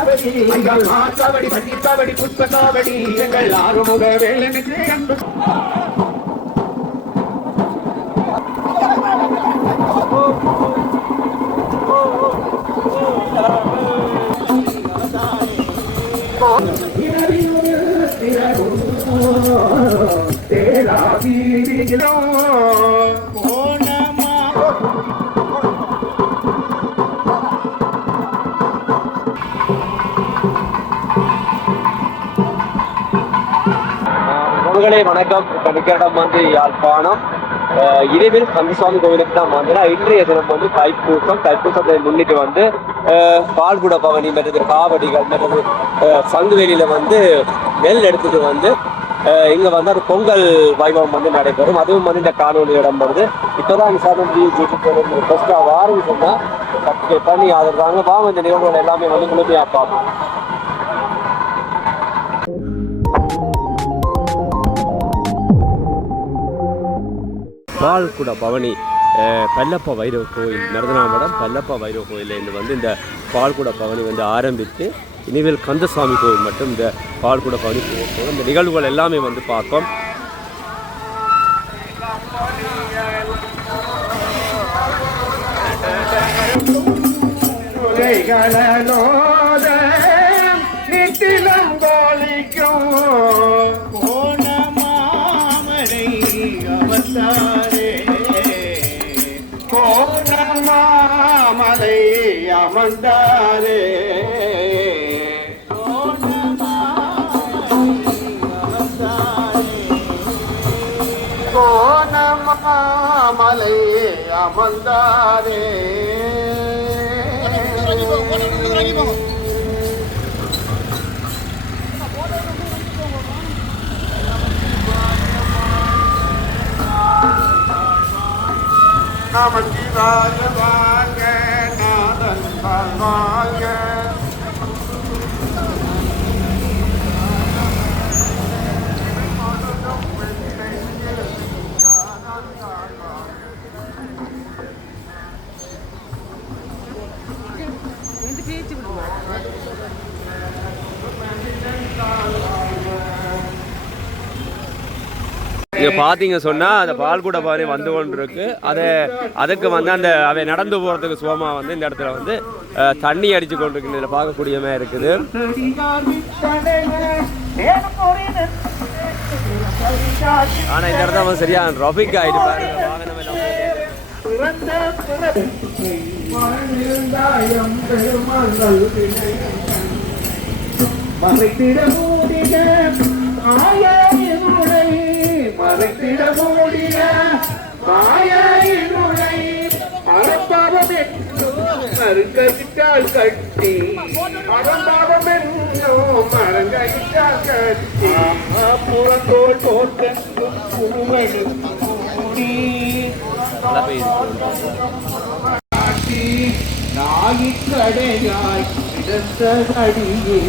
காவடி பட்டி காவடி புஷ்ப காவடி எங்கள் ஆறுமுக வேலனுக்கு அன்பு வணக்கம். நிற்கிடம் வந்து யாழ்ப்பாணம் இரவில் கந்தசுவாமி கோவிலுக்கு தான் வந்தேன்னா இன்றைய தினம் வந்து தைப்பூசத்தை முன்னிட்டு வந்து பால்குட பவனி மற்றது காவடிகள் மற்றது சங்குவெளியில வந்து நெல் எடுத்துட்டு வந்து இங்க வந்து அது பொங்கல் வைபவம் வந்து நடைபெறும். அதுவும் வந்து இந்த காணொலியிடம் வந்து இப்பதான் ஃபர்ஸ்டா வாரம் சொன்னா சப்ஸ்கிரைப் பண்ணி ஆதரவாங்க. வாங்க இந்த நிகழ்வுகள் எல்லாமே வந்து முழுமையா பார்ப்போம். பால்குட பவனி பல்லப்ப வைரவ கோயில் மருதனாமடம் பல்லப்ப வைரவ கோயிலேருந்து வந்து இந்த பால்குட பவனி வந்து ஆரம்பித்து இனிமேல் கந்தசுவாமி கோயில் மட்டும் இந்த பால்குட பவனி போகும். இந்த நிகழ்வுகள் எல்லாமே வந்து பார்ப்போம். மலை அமர்ந்தாரே கோணமாமலை அமர்ந்தாரே நமச்சிவாய வாழ்க நாதன் வாழ்க இங்கே பார்த்தீங்க சொன்னால் அந்த பால்குட பவனி வந்து கொண்டு இருக்கு. அதுக்கு வந்து அந்த அவை நடந்து போகிறதுக்கு சுகமாக வந்து இந்த இடத்துல வந்து தண்ணி அடித்து கொண்டு இருக்கு. இதில் பார்க்கக்கூடியமே இருக்குது. ஆனால் இந்த இடத்துல வந்து சரியான ட்ராஃபிக் ஆகிட்டு பாருங்க. வாகனம் மறைத்திட மூடிய மாயினுளை அறப்பாவம் மருங்கிட்டால் கட்டி அறந்தாவம் என்னும் மரங்கிட்டால் கட்டி புறந்தோல் தோற்றெங்கும் புழுவெடுத்து நாயிற்கடையாய் கிடந்த அடியே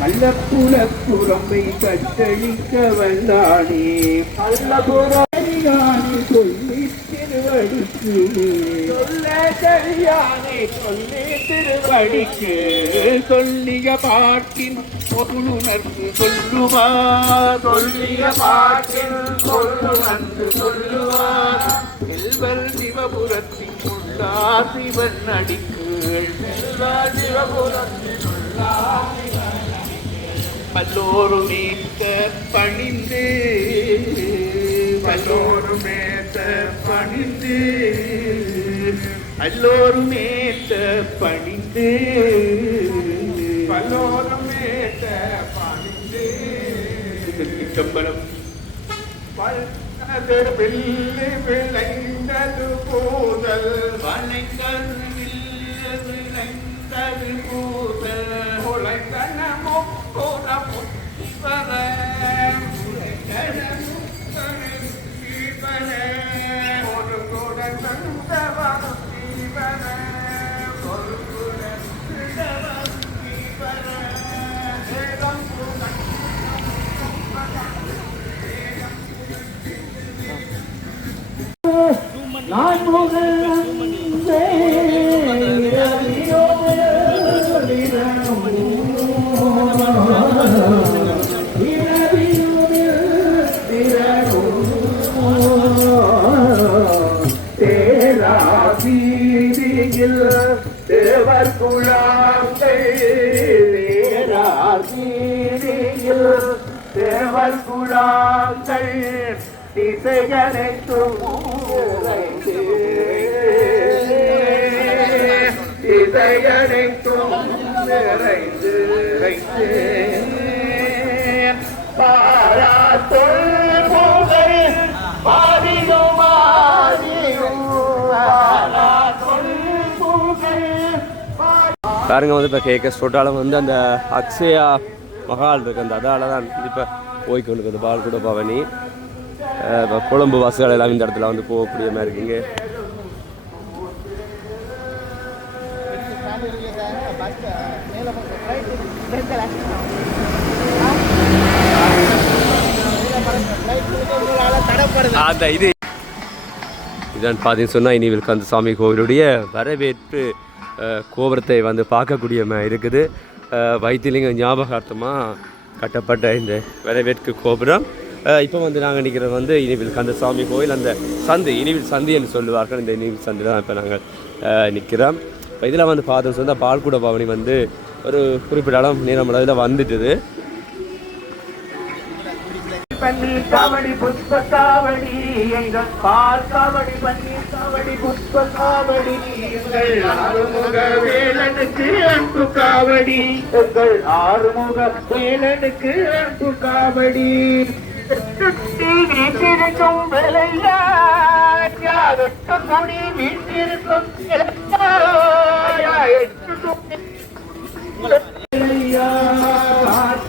கள்ளப்புலப்புறம்பை கட்டளிக்க வந்தானே கள்ளபுராணி சொல்லி திருவடிக்கு சொல்ல சரியானே சொல்லி திருவடிக்கு சொல்லிய பாட்டின் பொருளுணர்ந்து சொல்லுவார் சொல்லிய பாட்டின் பொருளுணர்ந்து சொல்லுவார் செல்வர் சிவபுரத்தின் உள்ளார் சிவன் அடிக்கு செல்வர் சிவபுரத்தின் உள்ளார் பல்லோருமேத்த பணிந்து பல்லோருமேத்த பணிந்து அல்லோருமேத்த பணிந்து பல்லோருமேத்த பணிந்து கம்பளம் வளர்ந்தது வெள்ளி விளைந்தது போதல் வளைந்தது விளைந்தது தேவர் குழாங்கள் தேவர் குழாங்கள் திசையனைத்தும் திசையனைத்தும் நிறைந்து பாராத்தொல் புகழ் பாடியும் பாடியும் பாராத்தொல் புகழ். பாருங்க வந்து இப்போ கேட்க சொல்லிட்டாலும் வந்து அந்த அக்ஷயா மகால் இருக்கு அந்த அதால தான் இப்போ போய்க்கொண்டு இருக்குது பால்குட பவனி. இப்போ கொழும்பு பஸ்கள் எல்லாம் இந்த இடத்துல வந்து போகக்கூடிய மாதிரி இருக்குங்க. அந்த இதான் பார்த்தீங்கன்னு சொன்னால் இனிவில் கந்தசாமி கோவிலுடைய வரவேற்பு கோபுரத்தை வந்து பார்க்கக்கூடிய இருக்குது. வைத்தியலிங்க ஞாபகார்த்தமாக கட்டப்பட்ட இந்த வரவேற்பு கோபுரம். இப்போ வந்து நாங்கள் நிற்கிறது வந்து இனிவில் கந்தசாமி கோவில் அந்த சந்து இனிவில் சந்தி என்று சொல்லுவார்கள். இந்த இனிவில் சந்தி தான் இப்போ நாங்கள் நிற்கிறோம். இப்போ இதில் வந்து பார்த்தோம் சொன்னால் பால்குட பவனி வந்து ஒரு குறிப்பிட்ட இடம் நீளம் இதில் வந்துட்டுது. பன்னீர் காவடி புஷ்ப காவடி எங்கள் பால் காவடி பன்னீர் காவடி புஷ்ப காவடி எங்கள் ஆறுமுக வேலனுக்கு அன்பு காவடி எங்கள் ஆறுமுக வேலனுக்கு அன்பு காவடி. வீட்டிருக்கும் விலையா கொடி வீட்டிருக்கும்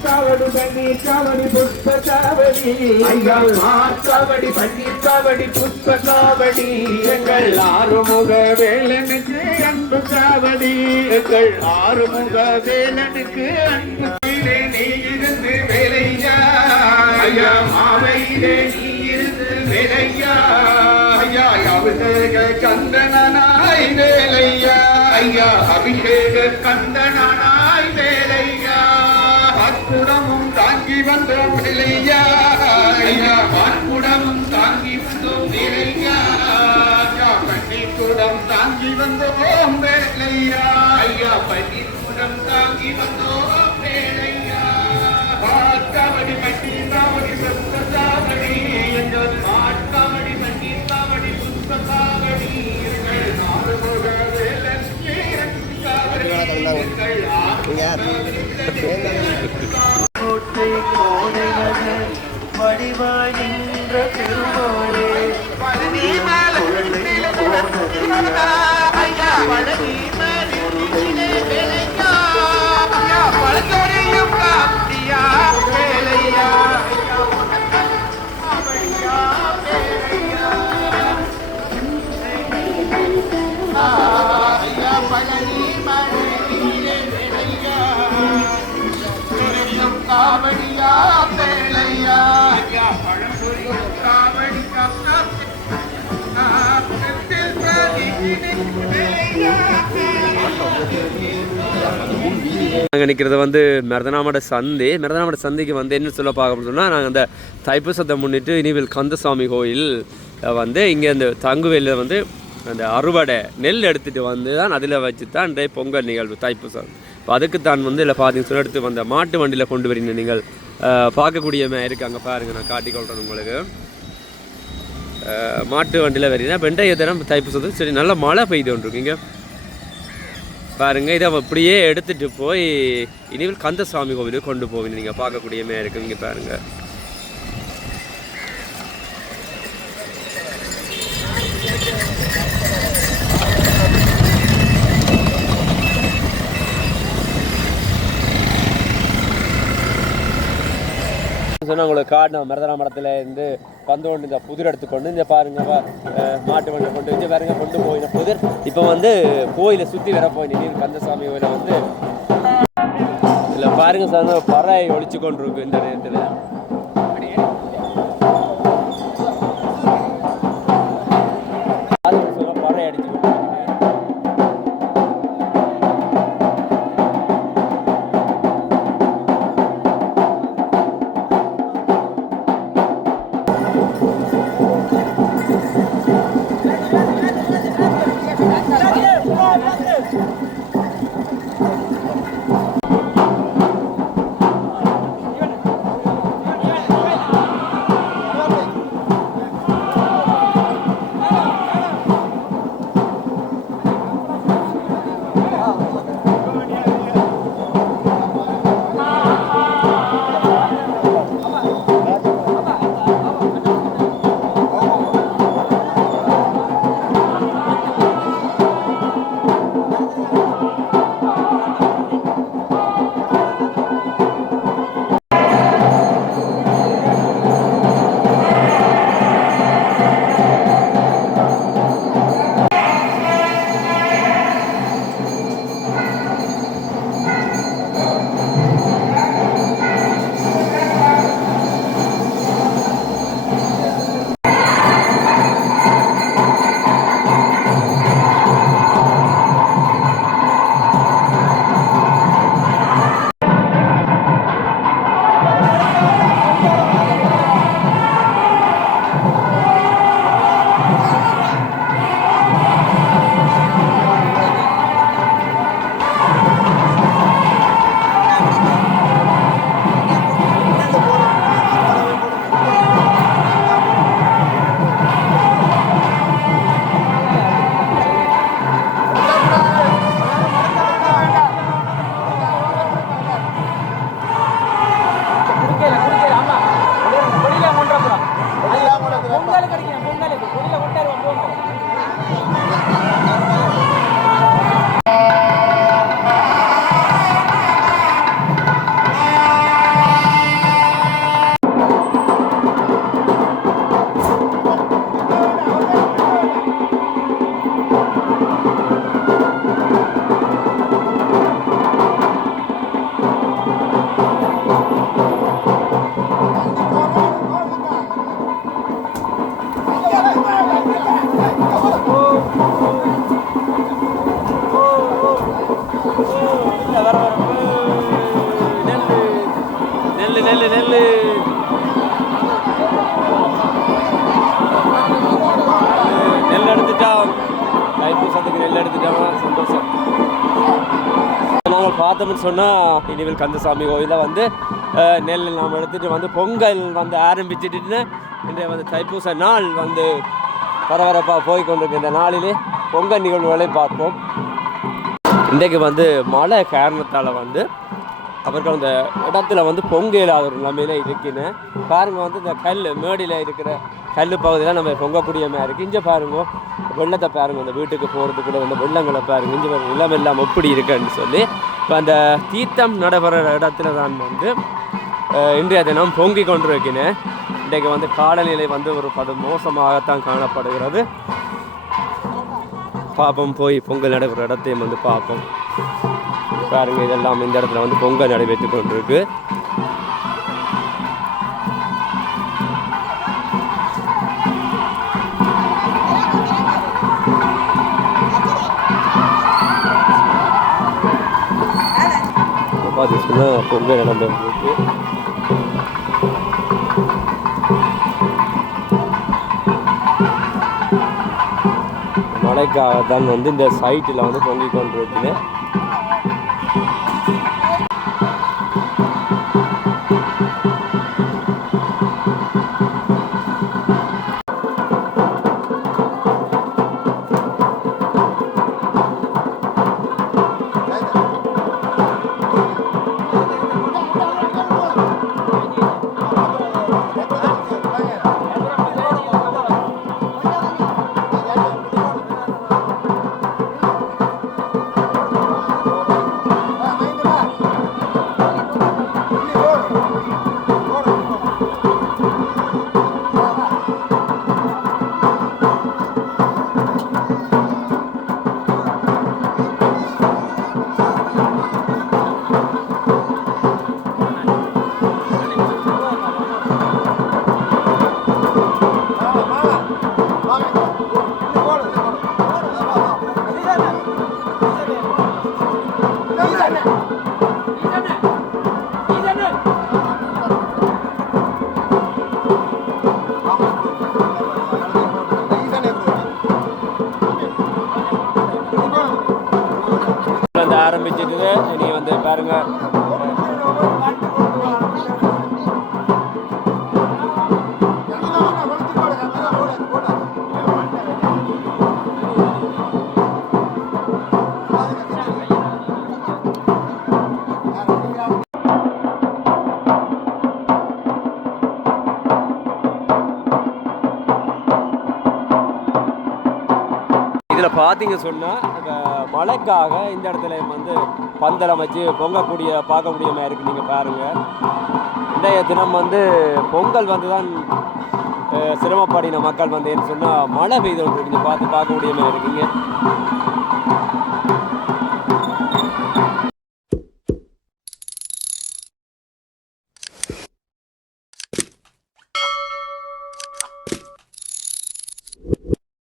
காவடி பன்னீர் காவடி புஷ்ப காவடி எங்கள் காவடி பன்னீர் காவடி புஷ்ப காவடி எங்கள் ஆறுமுக வேலனுக்கு அன்பு காவடி எங்கள் ஆறுமுக வேலனுக்கு அன்பு. நீ இருந்து வேலையா ஐயா மாவையிலே நீ இருந்து வேலையா ஐயா அபிஷேக கந்தனாய் வேலையா ஐயா அபிஷேக கந்தனாய் வேலையா பாற்குடமும் தாங்கி வந்தோம் வேலையா ஐயா பாற்குடமும் தாங்கி வந்தோம் வேலையா பன்னீர்குடம் தாங்கி வந்தோம் வேலையா ஐயா பன்னீர்குடம் தாங்கி வந்தோம் வேலையா. காவடி பன்னீர் காவடி புஷ்ப காவடி எங்கள் காவடி பன்னீர் காவடி புஷ்ப காவடி எங்கள் ஆறுமுக வேலனுக்கு அன்பு காவடி எங்கள் வடிவாய் நின்ற திருமாலே பழனி பழங்கொடியும் காப்பியா வேலையா பழனி காவடியா வேலையா பழம்பொழியும் காவடி நாங்கள் நிற்கிறது வந்து மருதனாமட சந்தைக்கு வந்து என்ன சொல்ல பார்க்க சொன்னால் நாங்கள் அந்த தைப்பூசத்தை முன்னிட்டு இனிவில் கந்தசாமி கோயில் வந்து இங்கே அந்த தங்குவேலியில் வந்து அந்த அறுவடை நெல் எடுத்துகிட்டு வந்து தான் அதில் வச்சு தான் இன்றைய பொங்கல் நிகழ்வு தைப்பூசம். இப்போ அதுக்கு தான் வந்து இல்லை பார்த்தீங்கன்னா எடுத்து வந்த மாட்டு வண்டியில் கொண்டு வரீங்க நீங்கள் பார்க்கக்கூடிய இருக்குது. அங்கே பாருங்கள் நான் காட்டிக்கொள்கிறேன் உங்களுக்கு. மாட்டு வண்டியில் வரீங்கன்னா வெண்டைய தினம் தைப்பூசத்துக்கு சரி நல்ல மழை பெய்து கொண்டிருக்கீங்க பாருங்கள். இதை அப்படியே எடுத்துகிட்டு போய் இனிவில் கந்தசாமி கோவிலுக்கு கொண்டு போவீங்க நீங்கள் பார்க்கக்கூடிய இருக்குது. இங்கே பாருங்கள். சொன்னால் உங்களுக்கு காடு மருதனா மரத்தில் இருந்து வந்து கொண்டு இந்த புதிர் எடுத்துக்கொண்டு இந்த பாருங்க மாட்டு வண்டி கொண்டு வச்சு பாருங்க கொண்டு போயின புதிர் இப்போ வந்து கோயிலை சுற்றி வர போய் நீர் கந்தசாமி கோயிலை வந்து இதில் பாருங்க சார் பறை ஒழிச்சு கொண்டு இருக்கு இந்த நேரத்தில் பறை அடிச்சு கொண்டு பார்த்தோம்னு சொன்னால் இனிமேல் கந்தசாமி கோயிலில் வந்து நெல் நாம் எடுத்துகிட்டு வந்து பொங்கல் வந்து ஆரம்பிச்சுட்டு இன்றைய வந்து தைப்பூச நாள் வந்து பரபரப்பாக போய் கொண்டிருக்க இந்த நாளிலே பொங்கல் நிகழ்வுகளை பார்ப்போம். இன்றைக்கு வந்து மழை காரணத்தால் வந்து அவர்கள் அந்த இடத்துல வந்து பொங்கலாத ஒரு நிலைமையில இருக்குன்னு பாருங்கள். வந்து இந்த கல் மேடியில் இருக்கிற கல் பகுதியில் நம்ம பொங்கக்கூடிய மாதிரி இருக்குது. இங்கே பாருங்க வெள்ளத்தை பாருங்கள், அந்த வீட்டுக்கு போகிறதுக்குள்ள வந்து வெள்ளங்களை பாருங்கள். இங்கே நிலம் எல்லாம் எப்படி இருக்குன்னு சொல்லி இப்போ அந்த தீர்த்தம் நடைபெற இடத்துல தான் வந்து இன்றைய தினம் பொங்கி கொண்டிருக்கினேன். இன்றைக்கு வந்து காலநிலை வந்து ஒரு மோசமாகத்தான் காணப்படுகிறது. பார்ப்போம், போய் பொங்கல் நடைபெற இடத்தையும் வந்து பார்ப்போம். பாருங்கள், இதெல்லாம் இந்த இடத்துல வந்து பொங்கல் நடைபெற்று கொண்டிருக்கு. பார்த்துச்சுன்னா பொங்கல் நடந்துருக்கு. மழைக்காக தான் வந்து இந்த சைட்டில் வந்து பொங்கிக் கொண்டிருக்குன்னு. ஆரம்பிச்சிட்டு இனி வந்து பாருங்க இதில் பார்த்தீங்க சொன்னால் மழைக்காக இந்த இடத்துல வந்து பந்தலம் வச்சு பொங்கக்கூடிய பார்க்கக்கூடிய மாதிரி இருக்குது. நீங்கள் பாருங்கள் இன்றைய தினம் வந்து பொங்கல் வந்து தான் சிரமப்படின மக்கள் வந்து என்ன சொன்னால் மழை பெய்து நீங்கள் பார்க்கக்கூடிய மாதிரி இருக்குங்க.